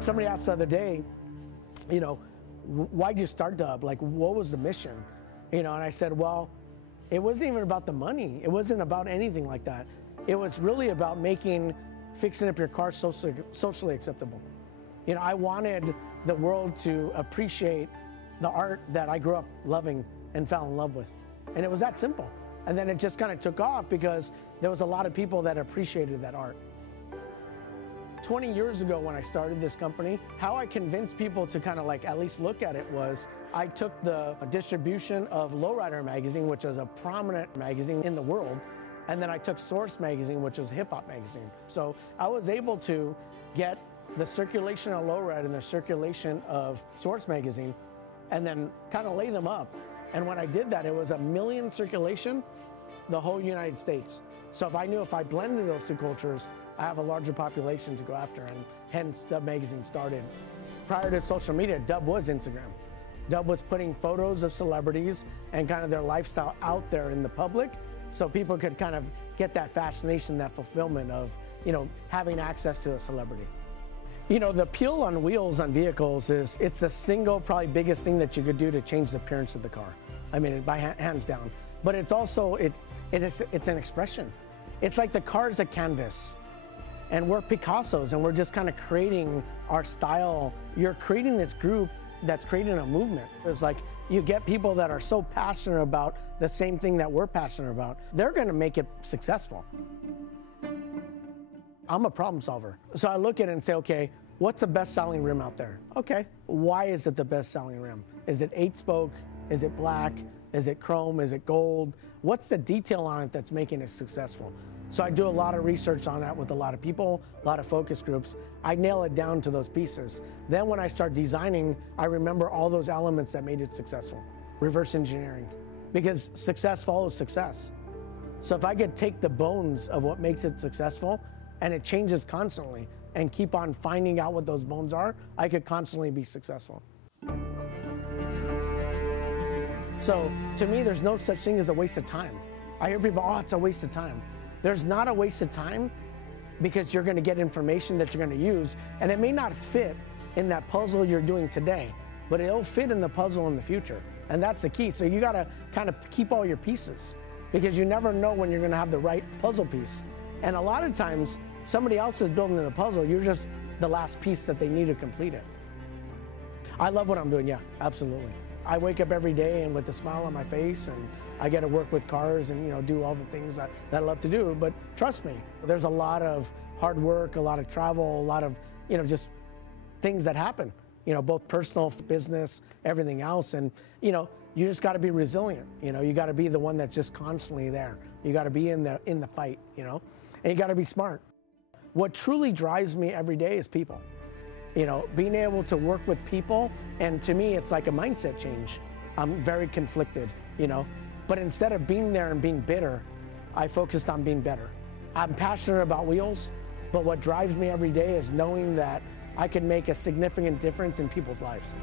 Somebody asked the other day, you know, why'd you start Dub? Like, what was the mission? You know, and I said, well, it wasn't even about the money. It wasn't about anything like that. It was really about fixing up your car socially acceptable. You know, I wanted the world to appreciate the art that I grew up loving and fell in love with. And it was that simple. And then it just kind of took off because there was a lot of people that appreciated that art. 20 years ago when I started this company, how I convinced people to kind of like at least look at it was I took the distribution of Lowrider magazine, which is a prominent magazine in the world, and then I took Source magazine, which is a hip-hop magazine. So I was able to get the circulation of Lowrider and the circulation of Source magazine and then kind of lay them up. And when I did that, it was 1 million circulation, the whole United States. So if I knew if I blended those two cultures, I have a larger population to go after, and hence Dub magazine started. Prior to social media, Dub was Instagram. Dub was putting photos of celebrities and kind of their lifestyle out there in the public so people could kind of get that fascination, that fulfillment of, you know, having access to a celebrity. You know, the appeal on wheels on vehicles is, it's the single probably biggest thing that you could do to change the appearance of the car. I mean, by hands down. But it's also, it's an expression. It's like the car is a canvas. And we're Picassos, and we're just kind of creating our style. You're creating this group that's creating a movement. It's like you get people that are so passionate about the same thing that we're passionate about. They're going to make it successful. I'm a problem solver. So I look at it and say, okay, what's the best selling rim out there? Okay, why is it the best selling rim? Is it 8-spoke? Is it black? Is it chrome? Is it gold? What's the detail on it that's making it successful? So I do a lot of research on that with a lot of people, a lot of focus groups. I nail it down to those pieces. Then when I start designing, I remember all those elements that made it successful. Reverse engineering, because success follows success. So if I could take the bones of what makes it successful, and it changes constantly, and keep on finding out what those bones are, I could constantly be successful. So to me, there's no such thing as a waste of time. I hear people, oh, it's a waste of time. There's not a waste of time, because you're going to get information that you're going to use, and it may not fit in that puzzle you're doing today, but it'll fit in the puzzle in the future. And that's the key. So you got to kind of keep all your pieces, because you never know when you're going to have the right puzzle piece. And a lot of times, somebody else is building the puzzle. You're just the last piece that they need to complete it. I love what I'm doing, yeah, absolutely. I wake up every day and with a smile on my face, and I get to work with cars and, you know, do all the things that I love to do. But trust me, there's a lot of hard work, a lot of travel, a lot of, you know, just things that happen, you know, both personal, business, everything else. And, you know, you just got to be resilient. You know, you got to be the one that's just constantly there. You got to be in the fight, you know, and you got to be smart. What truly drives me every day is people. You know, being able to work with people, and to me, it's like a mindset change. I'm very conflicted, you know, but instead of being there and being bitter, I focused on being better. I'm passionate about wheels, but what drives me every day is knowing that I can make a significant difference in people's lives.